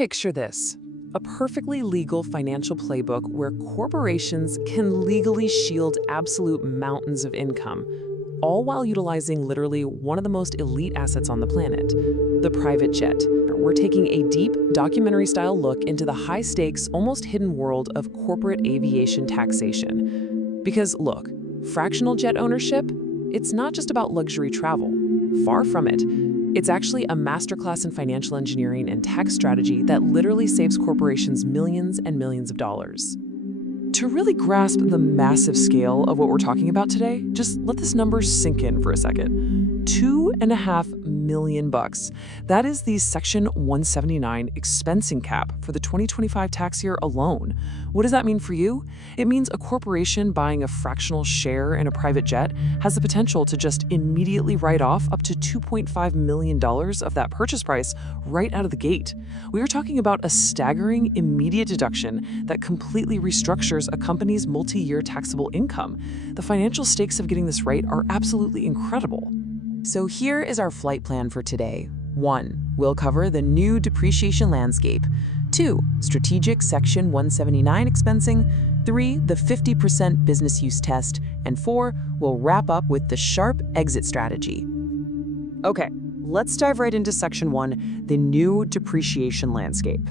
Picture this, a perfectly legal financial playbook where corporations can legally shield absolute mountains of income, all while utilizing literally one of the most elite assets on the planet, the private jet. We're taking a deep, documentary-style look into the high-stakes, almost hidden world of corporate aviation taxation. Because look, fractional jet ownership, it's not just about luxury travel. Far from it. It's actually a masterclass in financial engineering and tax strategy that literally saves corporations millions and millions of dollars. To really grasp the massive scale of what we're talking about today, just let this number sink in for a second. $2.5 million. That is the Section 179 expensing cap for the 2025 tax year alone. What does that mean for you? It means a corporation buying a fractional share in a private jet has the potential to just immediately write off up to $2.5 million of that purchase price right out of the gate. We are talking about a staggering immediate deduction that completely restructures a company's multi-year taxable income. The financial stakes of getting this right are absolutely incredible. So here is our flight plan for today. 1. We'll cover the new depreciation landscape. 2. Strategic Section 179 expensing. 3. The 50% business use test. And 4. We'll wrap up with the sharp exit strategy. Okay, let's dive right into Section 1, the new depreciation landscape.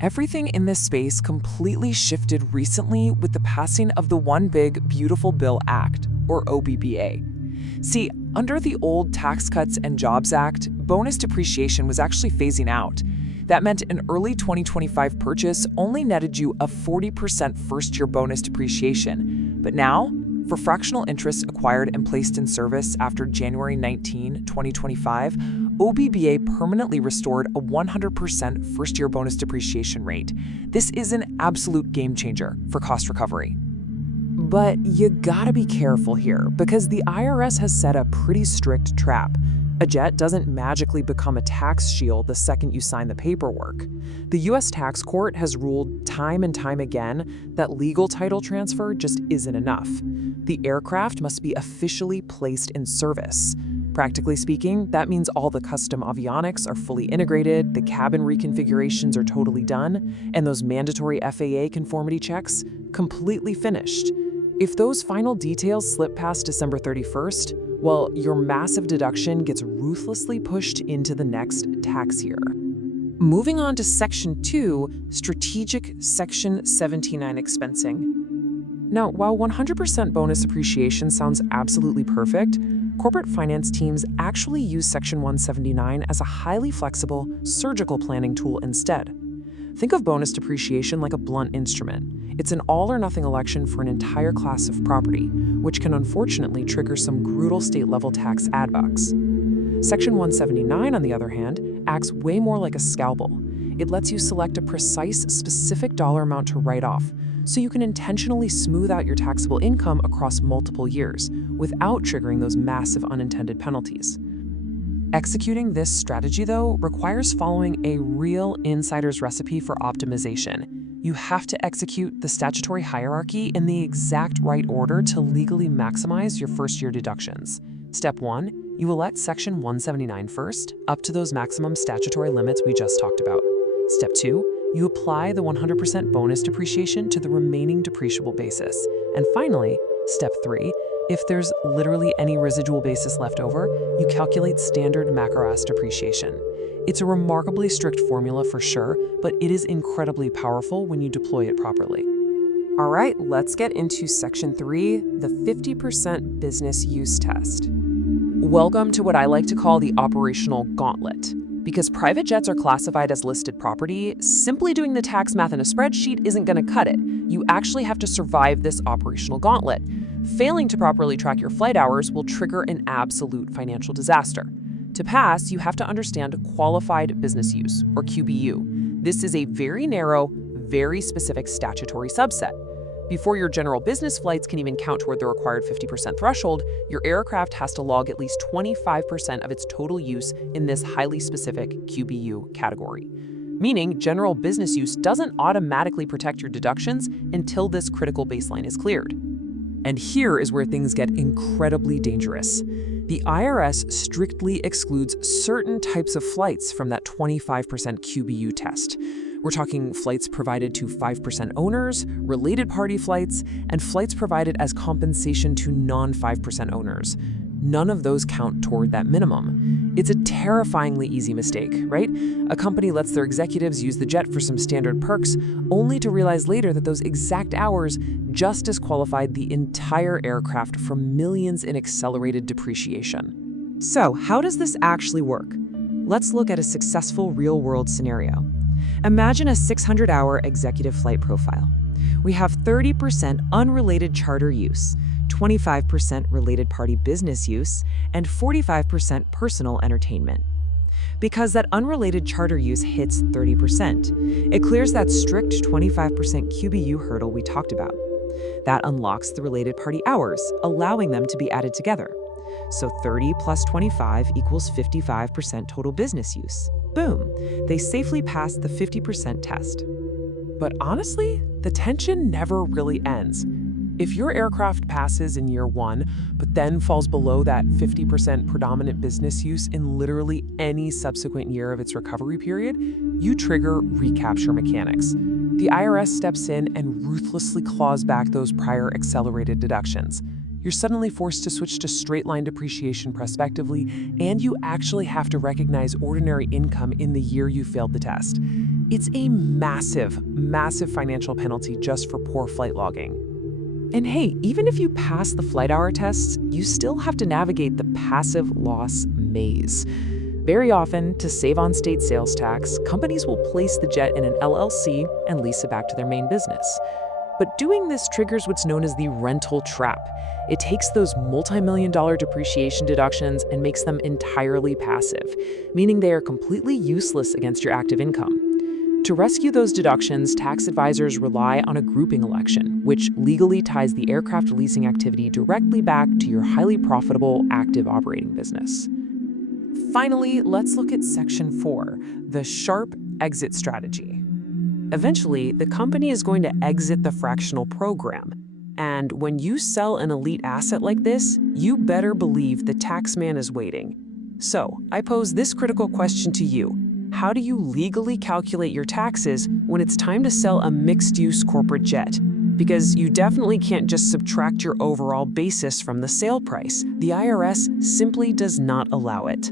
Everything in this space completely shifted recently with the passing of the One Big Beautiful Bill Act, or OBBA. See, under the old Tax Cuts and Jobs Act, bonus depreciation was actually phasing out. That meant an early 2025 purchase only netted you a 40% first-year bonus depreciation. But now, for fractional interests acquired and placed in service after January 19, 2025, OBBA permanently restored a 100% first-year bonus depreciation rate. This is an absolute game changer for cost recovery. But you gotta be careful here, because the IRS has set a pretty strict trap. A jet doesn't magically become a tax shield the second you sign the paperwork. The U.S. Tax Court has ruled time and time again that legal title transfer just isn't enough. The aircraft must be officially placed in service. Practically speaking, that means all the custom avionics are fully integrated, the cabin reconfigurations are totally done, and those mandatory FAA conformity checks completely finished. If those final details slip past December 31st, well, your massive deduction gets ruthlessly pushed into the next tax year. Moving on to Section 2, Strategic Section 79 expensing. Now, while 100% bonus depreciation sounds absolutely perfect, corporate finance teams actually use Section 179 as a highly flexible, surgical planning tool instead. Think of bonus depreciation like a blunt instrument. It's an all-or-nothing election for an entire class of property, which can unfortunately trigger some brutal state-level tax ad-bucks. Section 179, on the other hand, acts way more like a scalpel. It lets you select a precise, specific dollar amount to write off, so you can intentionally smooth out your taxable income across multiple years, without triggering those massive unintended penalties. Executing this strategy, though, requires following a real insider's recipe for optimization. You have to execute the statutory hierarchy in the exact right order to legally maximize your first-year deductions. Step 1, you elect Section 179 first, up to those maximum statutory limits we just talked about. Step 2, you apply the 100% bonus depreciation to the remaining depreciable basis. And finally, Step 3, if there's literally any residual basis left over, you calculate standard macro-ass depreciation. It's a remarkably strict formula for sure, but it is incredibly powerful when you deploy it properly. All right, let's get into Section 3, the 50% business use test. Welcome to what I like to call the operational gauntlet. Because private jets are classified as listed property, simply doing the tax math in a spreadsheet isn't going to cut it. You actually have to survive this operational gauntlet. Failing to properly track your flight hours will trigger an absolute financial disaster. To pass, you have to understand qualified business use, or QBU. This is a very narrow, very specific statutory subset. Before your general business flights can even count toward the required 50% threshold, your aircraft has to log at least 25% of its total use in this highly specific QBU category. Meaning, general business use doesn't automatically protect your deductions until this critical baseline is cleared. And here is where things get incredibly dangerous. The IRS strictly excludes certain types of flights from that 25% QBU test. We're talking flights provided to 5% owners, related party flights, and flights provided as compensation to non-5% owners. None of those count toward that minimum. It's a terrifyingly easy mistake, right? A company lets their executives use the jet for some standard perks, only to realize later that those exact hours just disqualified the entire aircraft from millions in accelerated depreciation. So, how does this actually work? Let's look at a successful real-world scenario. Imagine a 600-hour executive flight profile. We have 30% unrelated charter use, 25% related party business use, and 45% personal entertainment. Because that unrelated charter use hits 30%, it clears that strict 25% QBU hurdle we talked about. That unlocks the related party hours, allowing them to be added together. So 30 plus 25 equals 55% total business use. Boom, they safely passed the 50% test. But honestly, the tension never really ends. If your aircraft passes in year 1, but then falls below that 50% predominant business use in literally any subsequent year of its recovery period, you trigger recapture mechanics. The IRS steps in and ruthlessly claws back those prior accelerated deductions. You're suddenly forced to switch to straight-line depreciation prospectively, and you actually have to recognize ordinary income in the year you failed the test. It's a massive, massive financial penalty just for poor flight logging. And hey, even if you pass the flight hour tests, you still have to navigate the passive loss maze. Very often, to save on state sales tax, companies will place the jet in an LLC and lease it back to their main business. But doing this triggers what's known as the rental trap. It takes those multi-million-dollar depreciation deductions and makes them entirely passive, meaning they are completely useless against your active income. To rescue those deductions, tax advisors rely on a grouping election, which legally ties the aircraft leasing activity directly back to your highly profitable active operating business. Finally, let's look at Section 4, the sharp exit strategy. Eventually, the company is going to exit the fractional program. And when you sell an elite asset like this, you better believe the taxman is waiting. So, I pose this critical question to you. How do you legally calculate your taxes when it's time to sell a mixed-use corporate jet? Because you definitely can't just subtract your overall basis from the sale price. The IRS simply does not allow it.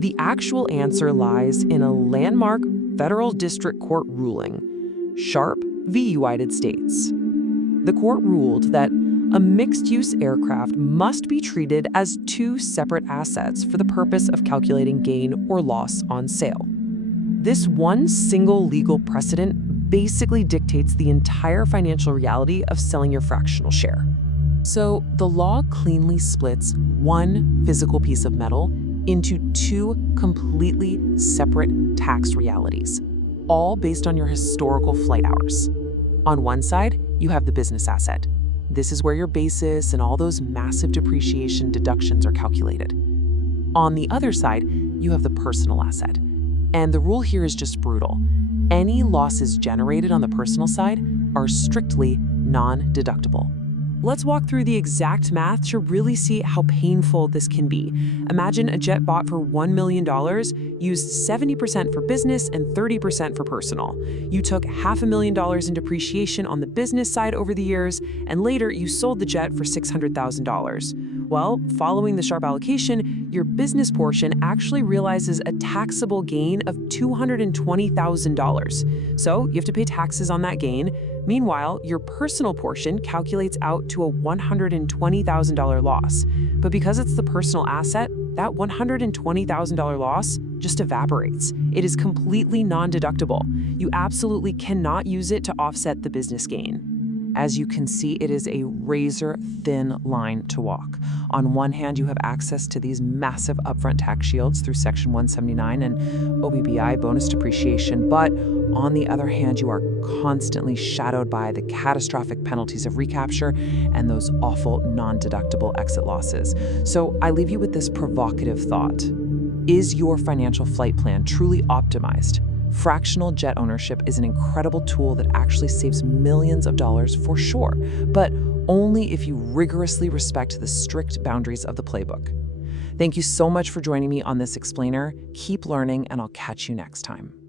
The actual answer lies in a landmark federal district court ruling, Sharp v. United States. The court ruled that a mixed-use aircraft must be treated as two separate assets for the purpose of calculating gain or loss on sale. This one single legal precedent basically dictates the entire financial reality of selling your fractional share. So the law cleanly splits one physical piece of metal into two completely separate tax realities, all based on your historical flight hours. On one side, you have the business asset. This is where your basis and all those massive depreciation deductions are calculated. On the other side, you have the personal asset. And the rule here is just brutal. Any losses generated on the personal side are strictly non-deductible. Let's walk through the exact math to really see how painful this can be. Imagine a jet bought for $1 million, used 70% for business and 30% for personal. You took $500,000 in depreciation on the business side over the years, and later you sold the jet for $600,000. Well, following the sharp allocation, your business portion actually realizes a taxable gain of $220,000. So you have to pay taxes on that gain. Meanwhile, your personal portion calculates out to a $120,000 loss. But because it's the personal asset, that $120,000 loss just evaporates. It is completely non-deductible. You absolutely cannot use it to offset the business gain. As you can see, it is a razor-thin line to walk. On one hand, you have access to these massive upfront tax shields through Section 179 and OBBI bonus depreciation, but on the other hand, you are constantly shadowed by the catastrophic penalties of recapture and those awful non-deductible exit losses. So I leave you with this provocative thought. Is your financial flight plan truly optimized? Fractional jet ownership is an incredible tool that actually saves millions of dollars for sure, but only if you rigorously respect the strict boundaries of the playbook. Thank you so much for joining me on this explainer. Keep learning, and I'll catch you next time.